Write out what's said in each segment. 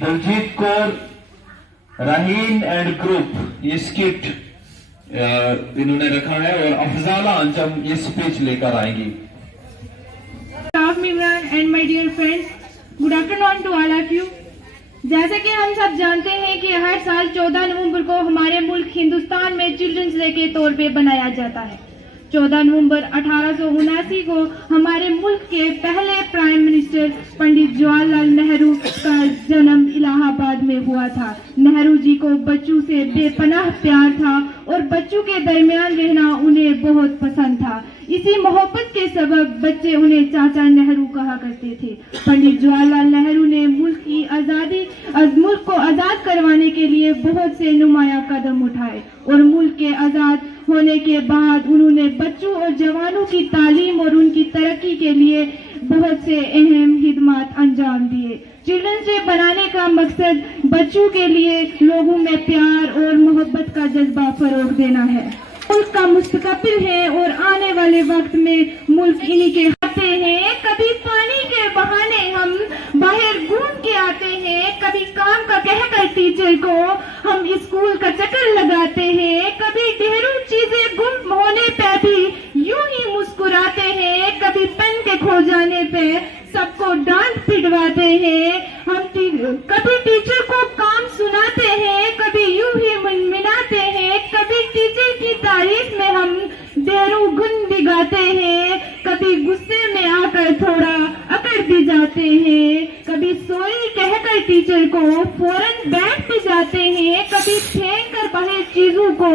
दलजीत कौर, राहीन and group ये skit इन्होंने रखा है और अफजाला अंजम ये स्पीच लेकर आएंगी। Staff member and my dear friends, good afternoon to all of you. जैसे कि हम सब जानते हैं कि हर साल 14 नवंबर को हमारे मुल्क हिंदुस्तान में चिल्ड्रंस डे के तौर पे बनाया जाता है। 14 नवंबर 1879 को हमारे मुल्क के पहले प्राइम मिनिस्टर पंडित जवाहरलाल नेहरू का जन्म इलाहाबाद में हुआ था। नेहरू जी को बच्चों से बेपनाह प्यार था और बच्चों के दरमियान रहना उन्हें बहुत पसंद था। इसी मोहब्बत के सबब बच्चे उन्हें चाचा नेहरू कहा करते थे। पंडित जवाहरलाल नेहरू ने मुल्क को आजाद करवाने के लिए बहुत से नुमाया कदम उठाए और मुल्क के आजाद होने के बाद उन्होंने बच्चों और जवानों की तालीम और उनकी तरक्की के लिए बहुत से अहम खिदमात अंजाम दिए। चिल्ड्रंस डे बनाने का मकसद बच्चों के लिए लोगों में प्यार और मोहब्बत का जज्बा फरोग देना है। मुल्क का मुस्तकबिल है और आने वाले वक्त में मुल्क इन्हीं के हाथ हैं। कभी पानी के बहाने हम बाहर घूम के आते हैं, कभी काम का कहकर टीचर को हम स्कूल का चक्कर लगाते हैं, कभी ढेरों चीजें गुम होने पे भी यूं ही मुस्कुराते हैं, कभी पेन के खो जाने पे सबको डांट पिटवाते हैं, हम कभी टीचर को काम सुनाते हैं, कभी यूं ही मिनाते हैं, कभी टीचर की तारीफ में हम ढेरों गुण दिगाते हैं, कभी गुस्से में आकर थोड़ा अकड़ भी जाते हैं, कभी सॉरी कहकर टीचर को फौरन बैठ भी जाते हैं, कभी फेंक कर बाहर चीजों को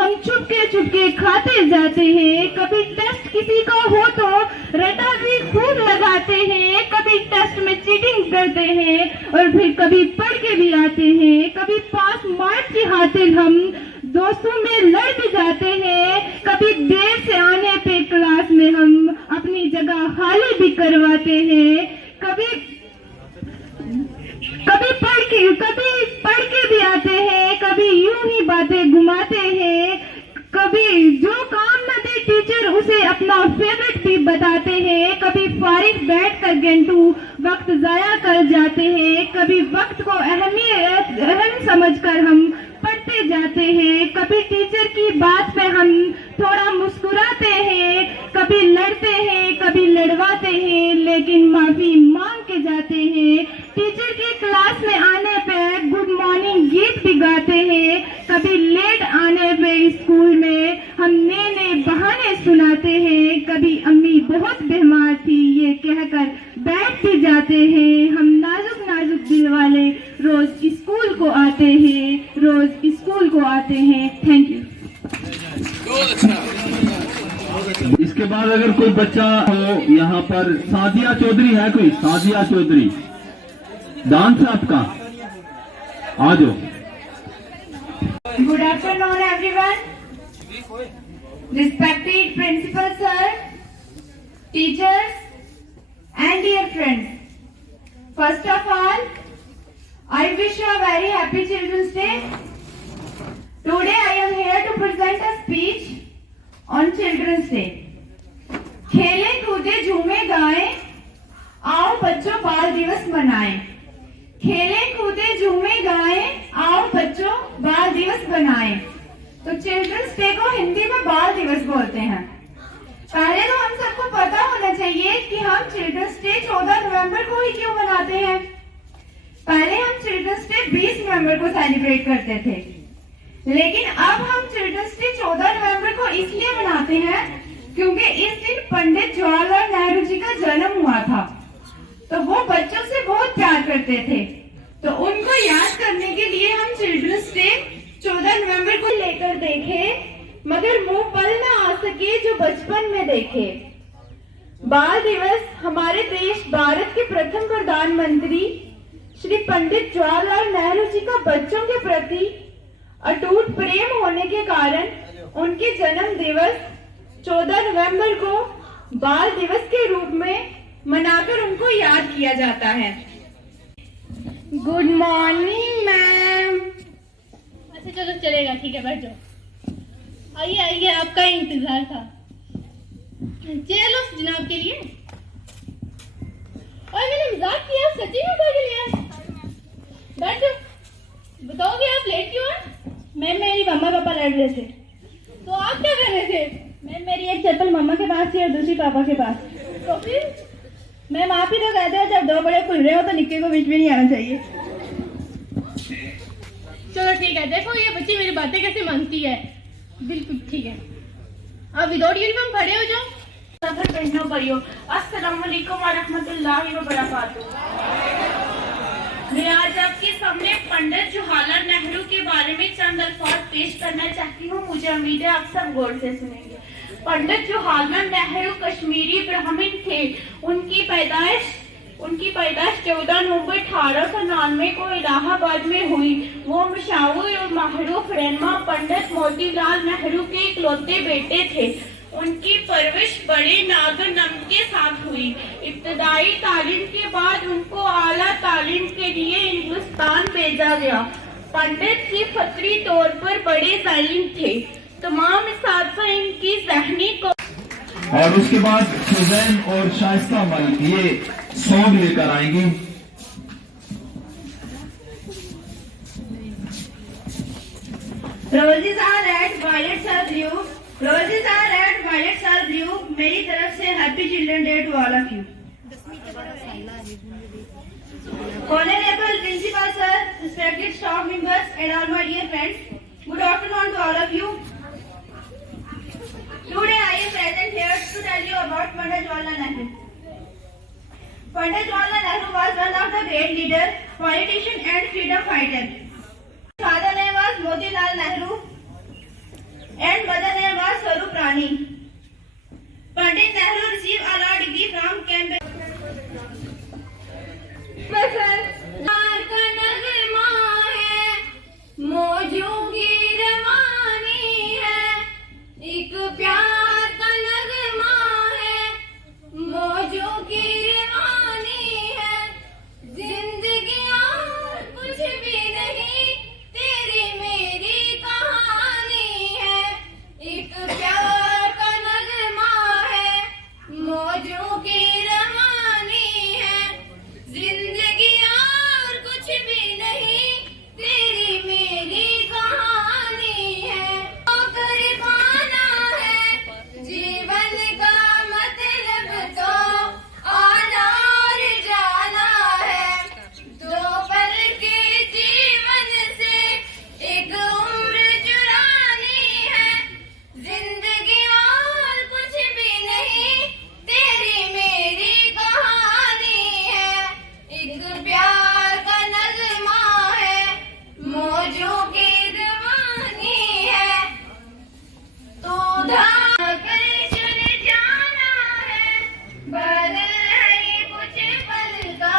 हम चुपके खाते जाते हैं, कभी टेस्ट किसी का हो तो रटा भी खूब लगाते हैं, कभी टेस्ट में चीटिंग करते हैं और फिर कभी पढ़ के भी आते हैं, कभी पास मार्क की खातिर हम दोस्तों में लड़ भी जाते हैं, कभी देर से आने पे क्लास में हम अपनी जगह खाली भी करवाते हैं, कभी पढ़ के भी आते हैं, कभी यूं ही बातें घुमाते हैं, कभी जो काम न दे टीचर उसे अपना फेवरेट भी बताते हैं, कभी फारिग बैठ कर घंटों वक्त जाया कर जाते हैं, कभी वक्त को अहम समझकर हम पढ़ते जाते हैं, कभी टीचर की बात पे हम थोड़ा मुस्कुराते हैं, कभी लड़ते हैं, कभी लड़वाते हैं, लेकिन माफी मांग के जाते हैं, टीचर के क्लास में आने पे गुड मॉर्निंग गीत भी गाते हैं, कभी लेट आने पे स्कूल में हम नए बहाने सुनाते हैं, कभी अम्मी बहुत बीमार थी ये कहकर बैठ भी जाते हैं, हम नाजुक दिल वाले रोज स्कूल को आते हैं। Thank you. इसके बाद अगर कोई बच्चा हो यहाँ पर, सादिया चौधरी है कोई? सादिया चौधरी डांस है आपका, आ जाओ। Good afternoon everyone, respected principal sir, teachers and dear friends. First of all, I wish you a very happy Children's Day. Today I am here to present a speech on Children's Day. खेले कूदे झूमे गाएं, आओ बच्चों बाल दिवस मनाएं। खेले कूदे झूमे गाएं, आओ बच्चों बाल दिवस बनाएं। तो चिल्ड्रंस डे को हिंदी में बाल दिवस बोलते हैं। पहले तो हम सबको पता होना चाहिए कि हम चिल्ड्रंस डे 14 नवंबर को ही क्यों मनाते हैं। पहले हम चिल्ड्रंस डे 20 नवंबर को सेलिब्रेट करते थे, लेकिन अब हम चिल्ड्रंस डे 14 नवंबर को इसलिए मनाते हैं क्योंकि इस दिन पंडित जवाहरलाल नेहरू जी का जन्म हुआ था। तो वो बच्चों से बहुत प्यार करते थे, तो उनको याद करने के लिए हम चिल्ड्रंस डे 14 नवंबर को लेकर देखे, मगर मुंह पल न आ सके जो बचपन में देखे। बाल दिवस हमारे देश भारत के प्रथम प्रधानमंत्री श्री पंडित जवाहरलाल नेहरू जी का बच्चों के प्रति अटूट प्रेम होने के कारण उनके जन्म दिवस 14 नवंबर को बाल दिवस के रूप में मनाकर उनको याद किया जाता है। Good morning ma'am. अच्छा चलो चलेगा, ठीक है बैठ जाओ। आइए आपका इंतजार था। चलो जनाब के लिए। और मैंने मजाक किया, सच्ची में पागल यार। बैठ जाओ। बताओगे आप लेट क्यों हैं? मैम मेरी मम्मा पापा लड़ रहे थे। तो आप क्या कर रहे थे? मैम मेरी एक चप्पल मम्मा के पास थी और दूसरी पापा के पास। तो फिर मैम आप ही तो कहते हो जब दो बड़े खुल रहे हो तो निक्के को बीच में नहीं आना चाहिए। चलो ठीक है, देखो ये बच्ची मेरी बातें कैसे मानती है। बिल्कुल ठीक है, आप विदाउट यूनिफॉर्म खड़े हो जाओ। सफर पहनो भाइयों। अस्सलाम वालेकुम व रहमतुल्लाहि व बरकातुहू। मैं आज आपके सामने पंडित जवाहरलाल नेहरू के बारे में चंद अल्फाज पेश करना चाहती हूँ। मुझे उम्मीद है आप सब गौर से सुनेंगे। पंडित जवाहरलाल नेहरू कश्मीरी ब्राह्मण थे। उनकी पैदाइश 14 नवंबर 1899 को इलाहाबाद में हुई। वो मशहूर और मारूफ रहनुमा पंडित मोतीलाल नेहरू के इकलौते बेटे थे। उनकी परवरिश बड़े नागरनम के साथ हुई। इब्तदाई तालीम के बाद उनको आला तालीम के लिए हिंदुस्तान भेजा गया। पंडित जी फतरी तौर पर बड़े जालिम थे। तमाम इस्ताद इनकी ज़हनी को और उसके बाद सुजैन और शाइस्ता मलिक ये सॉन्ग लेकर आएंगी। Roses are red, violets are blue. Roses are red, violets are blue. मेरी तरफ से happy children day to all of you. Honorable Principal Sir, respected staff members and all my dear friends, good afternoon to all of you. Today I am present here to tell you about Pandit Jawaharlal Nehru. Pandit Jawaharlal Nehru was one of the great leader, politician and freedom fighter. His father name was Motilal Nehru and mother name was Swarup Rani. Pandit Nehru received a law degree from Cambridge. प्यार का नगमा है, मौजों की रवानी है। एक प्यार का नगमा है, मौजों की रवानी है। जिंदगी और कुछ भी नहीं, तेरी मेरी कहानी है। एक प्यार का नगमा है, मौजों की रवानी है। जिंदगी और कुछ भी नहीं, तेरी मेरी कहानी है। कर पाना है जीवन का मतलब तो आना और जाना है। दो पल के जीवन से एक उम्र चुरानी है। जिंदगी और कुछ भी नहीं, तेरी मेरी कहानी है। एक प्यार का नगमा है, मौजों की रवानी है। तो कर चले जाना है, बदल है कुछ पल का,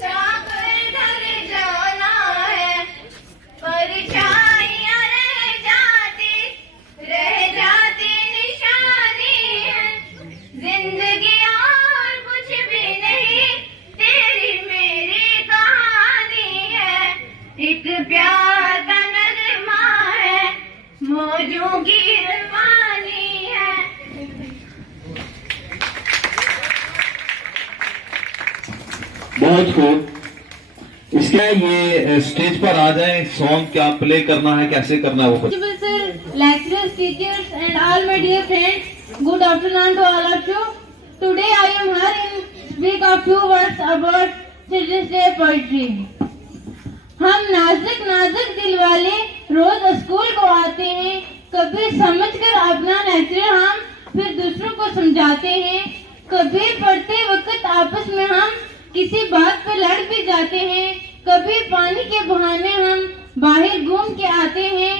चाकर ढल जाना है। परछाइयां रह जाती निशानी है। जिंदगी और कुछ भी नहीं, तेरी मेरी कहानी है। एक प्यार का नगमा है, मौजों की रवानी है। बहुत खूब। इसके ये स्टेज पर आ जाए, सॉन्ग क्या प्ले करना है, कैसे करना है वो Principal sir, lecturers, teachers, and all my dear friends, good afternoon to all of you. Today I am here in speak a few words about Children's Day poetry. हम नाजुक दिल वाले रोज स्कूल को आते हैं। कभी समझकर अपना नेचर हम फिर दूसरों को समझाते हैं। कभी पढ़ते वक्त आपस में हम किसी बात पर लड़ भी जाते हैं। कभी पानी के बहाने हम बाहर घूम के आते हैं।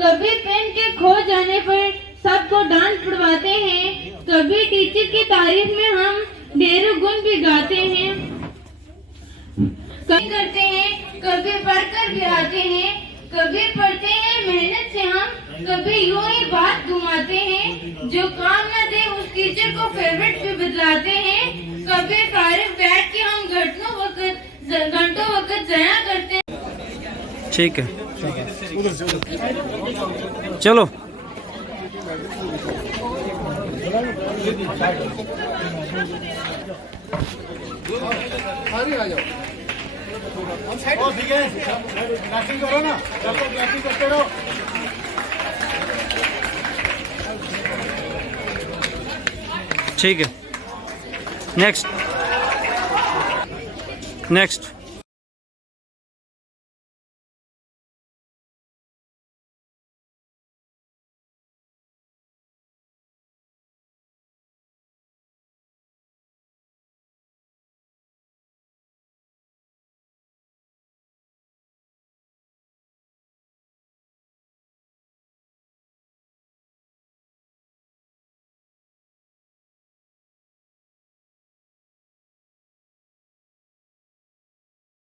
कभी पेन के खो जाने पर सबको डांट पड़वाते हैं। कभी टीचर की तारीफ में हम ढेरों गुण भी गाते हैं। कभी करते हैं, कभी पढ़कर भी आते हैं। कभी पढ़ते हैं मेहनत से हम, कभी यूं ही बात घुमाते हैं। जो काम न दे उस टीचर को फेवरेट भी बदलाते हैं। कभी फारिग बैठ के हम घंटों वक्त जाया करते हैं। ठीक है, चलो। करो ना, जब तक ग्लासिंग करते रहो। ठीक है, नेक्स्ट नेक्स्ट